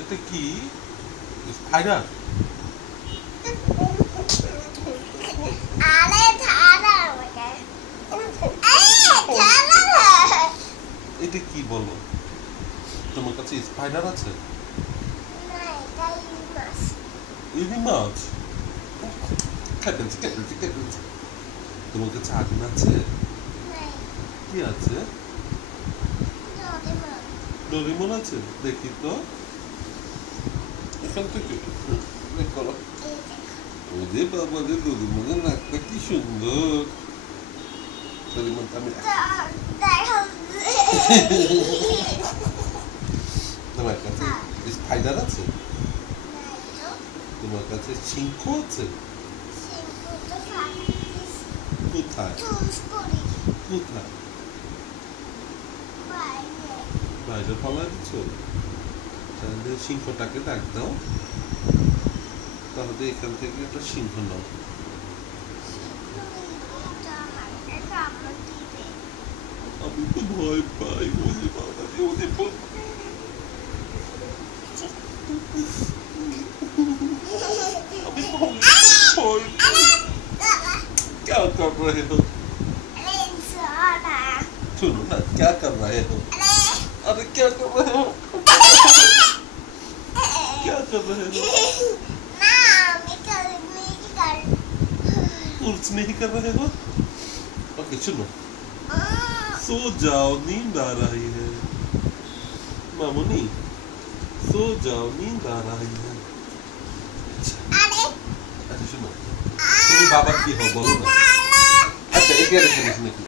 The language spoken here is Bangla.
এটা কি স্পাইডার? এটা কি বলো? তোমার কাছে স্পাইডার আছে? ইলি মাছ? তোমার কাছে আগুন আছে? কি আছে? ডোরেমন আছে? দেখি তো এখান থেকে করো। ওরে বাবা রে, ডোরেমনের নাকটা কি সুন্দর। ডোরেমনটা আমি তোমার কাছে স্পাইডার আছে? তোমার কাছে সিংহ আছে? কোথায় কোথায়? বাইরে পালা দিচ্ছ? তাহলে সিংহটাকে ডাক দাও। তাহলে এখান থেকে একটা সিংহ নাও। আমি তো ভয় পাই। ওরে বাবা রে, ওরে বাবা। আমি ভয় পাই। क्या कर रहे हो? सुनो ना, क्या कर रहे हो? अरे क्या कर रहे हो? क्या कर रहे हो? कुछ नहीं कर रहे हो? ओके सुनो, सो जाओ, नींद आ रही है मामुनी, सो जाओ, नींद आ रही है। अच्छा सुनो, তুমি বাবা কি হও বলো না? আচ্ছা এটা রেখে দিস নাকি?